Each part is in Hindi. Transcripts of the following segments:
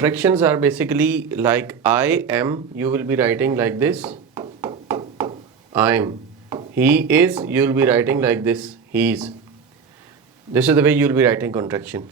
Contractions are basically like I am, you will be writing like this, I'm. He is, you will be writing like this, he's. This is the way you will be writing contraction.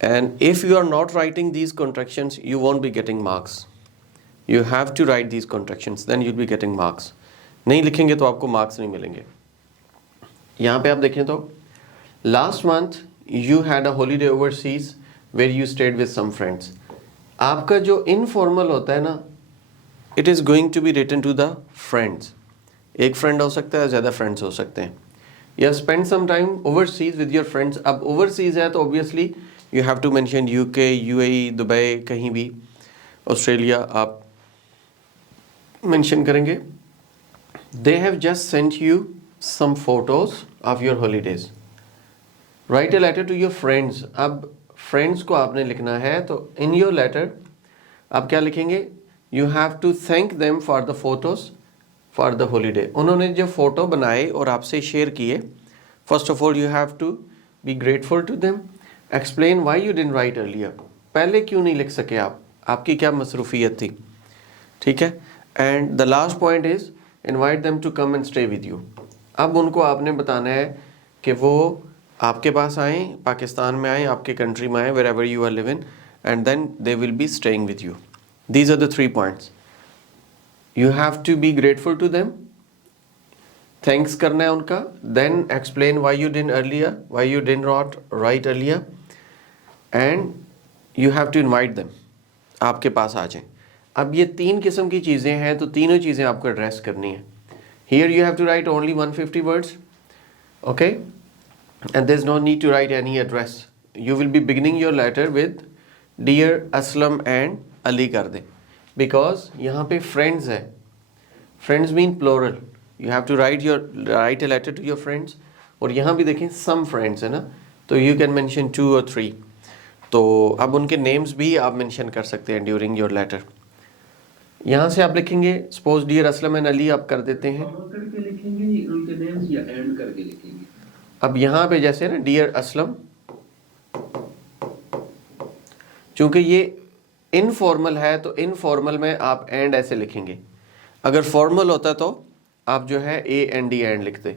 And if you are not writing these contractions, you won't be getting marks. You have to write these contractions, then you'll be getting marks. नहीं लिखेंगे तो आपको marks नहीं मिलेंगे. यहाँ पे आप देखें तो last month you had a holiday overseas where you stayed with some friends. आपका जो informal होता है ना, it is going to be written to the friends. एक friend हो सकता है, ज़्यादा friends हो सकते हैं. या spend some time overseas with your friends. अब overseas है तो obviously you have to mention UK, UAE, Dubai, कहीं भी, ऑस्ट्रेलिया आप mention करेंगे. They have just sent you some photos of your holidays. Write a letter to your friends. अब friends को आपने लिखना है तो in your letter आप क्या लिखेंगे? You have to thank them for the photos for the holiday. उन्होंने जो फोटो बनाए और आपसे शेयर किए, first of all you have to be grateful to them. Explain why you didn't write earlier. पहले क्यों नहीं लिख सके आप? आपकी क्या मसरूफियत थी? ठीक है? And the last point is invite them to come and stay with you. अब उनको आपने बताना है कि वो आपके पास आएँ, पाकिस्तान में आएँ, आपके कंट्री में आएँ, wherever you are living, and then they will be staying with you. These are the 3 points. You have to be grateful to them. Thanks करना है उनका. Then explain why you didn't earlier, why you didn't write earlier, and you have to invite them. आपके पास आ जाएं. अब ये 3 किस्म की चीज़ें हैं तो तीनों चीज़ें आपको एड्रेस करनी है. Here you have to write only 150 words. Okay? And there's no need to write any address. You will be beginning your letter with Dear Aslam and Ali कर दें. Because यहाँ पे friends है. Friends mean plural. You have to write a letter to your friends. और यहाँ भी देखें some friends है ना, तो you can mention 2 or 3. तो अब उनके names भी आप mention कर सकते हैं during your letter. यहाँ से आप लिखेंगे suppose Dear Aslam and Ali आप कर देते हैं. करके लिखेंगे उनके names या end करके लिखेंगे. अब यहाँ पे जैसे ना Dear Aslam, चूंकि ये इनफॉर्मल है तो इनफॉर्मल में आप एंड ऐसे लिखेंगे. अगर फॉर्मल होता तो आप जो है AND एंड लिखते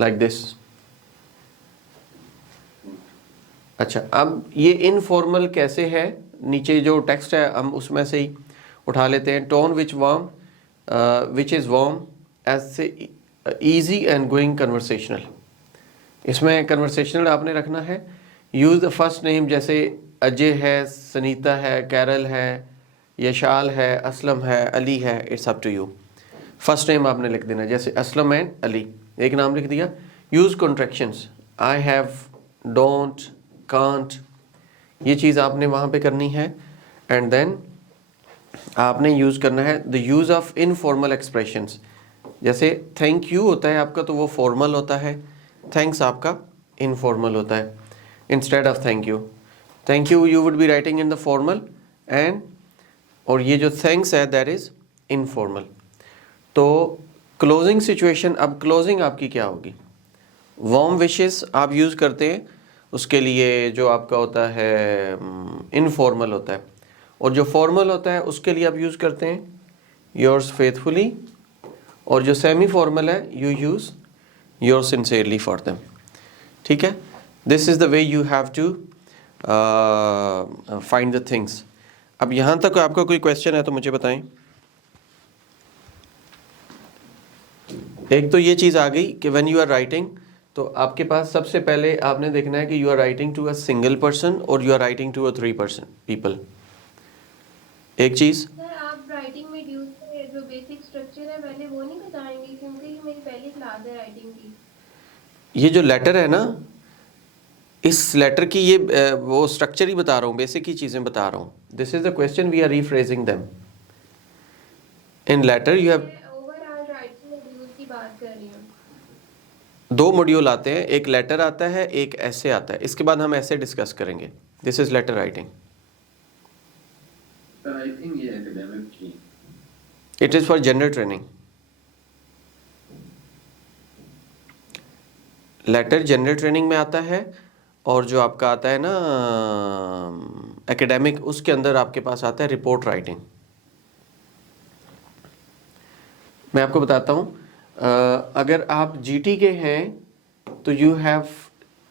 लाइक दिस. अच्छा, अब ये इनफॉर्मल कैसे है, नीचे जो टेक्स्ट है हम उसमें से ही उठा लेते हैं. टोन विच इज़ वार्म ऐसे ईजी एंड गोइंग कन्वर्सेशनल. इसमें कन्वर्सेशनल आपने रखना है. यूज़ द फर्स्ट नेम, जैसे अजय है, सनीता है, कैरल है, यशाल है, असलम है, अली है. It's up to you. First name आपने लिख देना, जैसे असलम एंड अली, एक नाम लिख दिया. Use contractions, I have, don't, can't, ये चीज़ आपने वहाँ पे करनी है. एंड देन आपने यूज़ करना है the use of informal expressions. जैसे थैंक यू होता है आपका तो वो फॉर्मल होता है, थैंक्स आपका इनफॉर्मल होता है. Instead of thank you you would be writing in the formal and, और ये जो थैंक्स है दैट इज़ इनफॉर्मल. तो क्लोजिंग सिचुएशन, अब क्लोजिंग आपकी क्या होगी? वार्म विशेस आप यूज़ करते हैं, उसके लिए जो आपका होता है इनफॉर्मल होता है, और जो फॉर्मल होता है उसके लिए आप यूज़ करते हैं योर्स फेथफुली, और जो सेमी फॉर्मल है you use your sincerely for them. ठीक है? This is the way you have to find the things. अब यहाँ तक आपका कोई क्वेश्चन है तो मुझे बताएं. एक तो ये चीज़ आ गई कि व्हेन यू आर राइटिंग, तो आपके पास सबसे पहले आपने देखना है कि you are writing to a single person और you are writing to a 3 person people. एक चीज़ आप राइटिंग में यूज करें जो बेसिक स्ट्रक्चर है पहले वो नहीं बताएंगे, क्योंकि ये मेरी पहली क्लास है राइटिंग की. ये जो लेटर है ना, इस लेटर की ये वो स्ट्रक्चर ही बता रहा हूँ, बेसिक ही चीज़ें बता रहा हूँ. This is the question we are rephrasing them. In letter you have, overall writing में यूज की बात कर रही हूँ. 2 मॉड्यूल आते हैं, एक लेटर आता है, एक ऐसे आता है. इसके बाद हम ऐसे डिस्कस करेंगे. This is letter writing. I think ये एकेडमिक की, it is for general training. Letter general training में आता है और जो आपका आता है ना एकेडमिक, उसके अंदर आपके पास आता है रिपोर्ट राइटिंग। मैं आपको बताता हूँ, अगर आप जीटी के हैं तो you have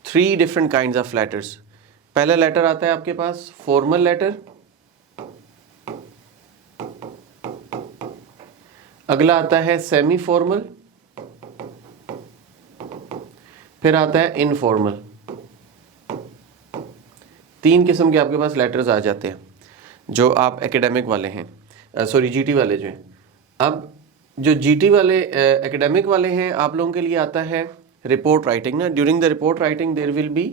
3 different kinds of letters. पहला लेटर आता है आपके पास फॉर्मल लेटर, अगला आता है सेमी फॉर्मल, फिर आता है इनफॉर्मल। 3 किस्म के आपके पास लेटर्स आ जाते हैं जो आप एकेडमिक वाले हैं, सॉरी जीटी वाले जो हैं। अब जो जीटी वाले एकेडमिक वाले हैं, आप लोगों के लिए आता है रिपोर्ट राइटिंग ना। During the report writing there will be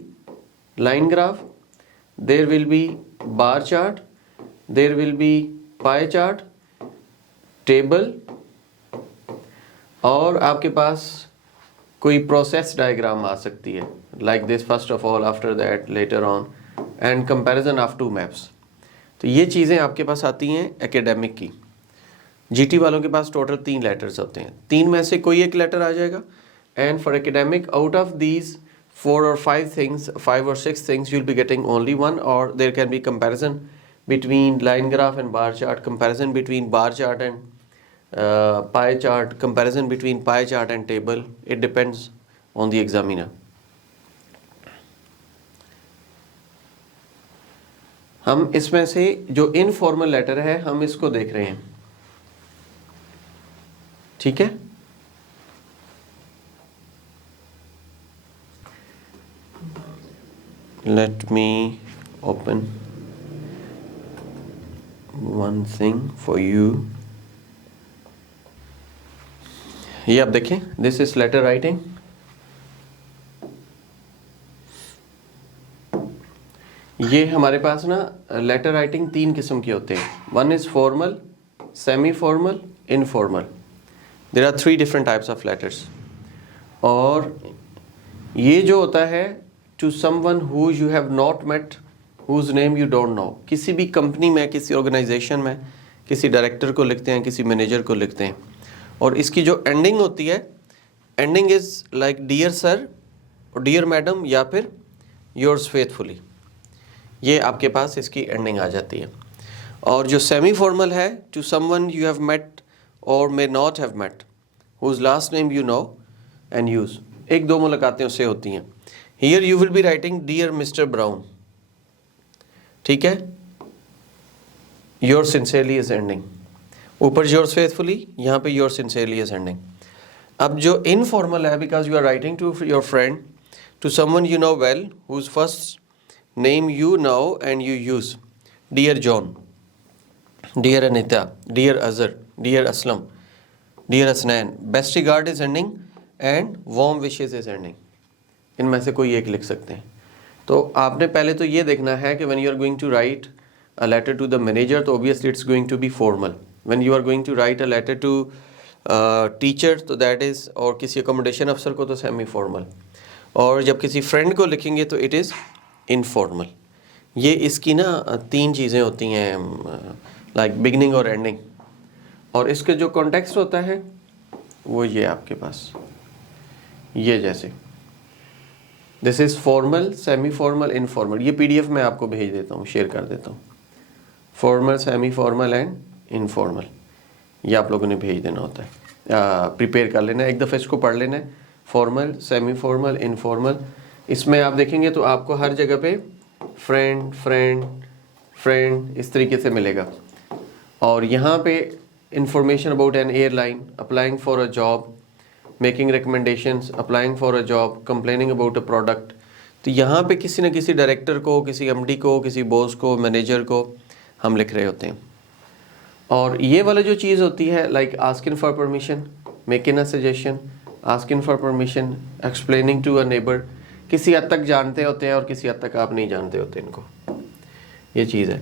line graph, there will be bar chart, there will be pie chart, table, और आपके पास कोई प्रोसेस डायग्राम आ सकती है, like this first of all, after that, later on, and comparison of 2 maps. तो ये चीज़ें आपके पास आती हैं एकेडमिक की। जीटी वालों के पास टोटल 3 लेटर्स होते हैं, 3 में से कोई एक लेटर आ जाएगा। And for academic, out of these 4 or 5 things, 5 or 6 things, you'll be getting only one, or there can be comparison between line graph and bar chart, comparison between bar chart and pie chart, comparison between pie chart and table. It depends on the examiner. हम इसमें से जो इनफॉर्मल लेटर है हम इसको देख रहे हैं, ठीक है। Let me open one thing for you. ये आप देखें, दिस इज लेटर राइटिंग। ये हमारे पास ना लेटर राइटिंग 3 किस्म के होते हैं। One is formal, semi formal, informal. There are 3 different types of letters. और ये जो होता है to someone who you have not met, whose name you don't know. किसी भी कंपनी में, किसी ऑर्गेनाइजेशन में किसी डायरेक्टर को लिखते हैं, किसी मैनेजर को लिखते हैं, और इसकी जो एंडिंग होती है, ending is like dear sir और डियर मैडम, या फिर योर्स फेथफुली। ये आपके पास इसकी एंडिंग आ जाती है। और जो सेमी फॉर्मल है, to someone you have met और may not have met, whose last name you know and use. 1-2 मुलाकातें उससे होती हैं। Here you will be writing dear mister Brown, ठीक है। योर सिंसियरली इज एंडिंग, ऊपर योर्स फेथफुली, यहाँ पे योर सिंसियरली इज एंडिंग। अब जो इनफॉर्मल है, because you are writing to your friend, to someone you know well, whose first name you know and you use, dear John, dear Anita, dear Azhar, dear Aslam, dear Asnan, best regard is ending and warm wishes is ending। इनमें से कोई एक लिख सकते हैं। तो आपने पहले तो ये देखना है कि when you are going to write a letter to the manager, तो obviously it's going to be formal। when you are going to write a letter to teacher, तो that is, और किसी accommodation अफसर को तो semi formal, और जब किसी फ्रेंड को लिखेंगे तो it is इनफॉर्मल। ये इसकी ना 3 चीज़ें होती हैं, लाइक बिगनिंग और एंडिंग। और इसके जो कॉन्टेक्स्ट होता है वो ये आपके पास, ये जैसे this is formal, semi formal, informal. ये PDF में आपको भेज देता हूँ, शेयर कर देता हूँ। Formal, semi formal and informal, ये आप लोगों ने भेज देना होता है, प्रिपेयर कर लेना है, एक दफ़े इसको पढ़ लेना है। Formal, semi formal, informal. इसमें आप देखेंगे तो आपको हर जगह पे फ्रेंड फ्रेंड फ्रेंड इस तरीके से मिलेगा। और यहाँ पे information about an airline, applying for a job, making recommendations, applying for a job, complaining about a product. तो यहाँ पे किसी न किसी डायरेक्टर को, किसी MD को, किसी बॉस को, मैनेजर को हम लिख रहे होते हैं। और ये वाला जो चीज़ होती है, like asking for permission, making a suggestion, asking for permission, explaining to a neighbour, किसी हद तक जानते होते हैं और किसी हद तक आप नहीं जानते होते इनको। ये चीज़ है।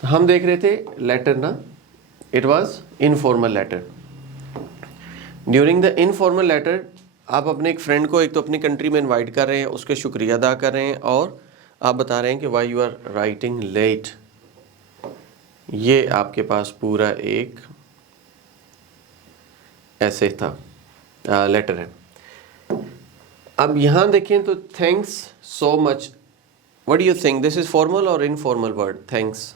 तो हम देख रहे थे लेटर ना, it was informal letter. During the informal letter आप अपने एक फ्रेंड को एक तो अपनी कंट्री में इनवाइट कर रहे हैं, उसके शुक्रिया अदा कर रहे हैं, और आप बता रहे हैं कि why you are writing late. ये आपके पास पूरा एक ऐसे था लेटर है। अब यहाँ देखें तो thanks so much, What do you think? This is formal or informal word? Thanks.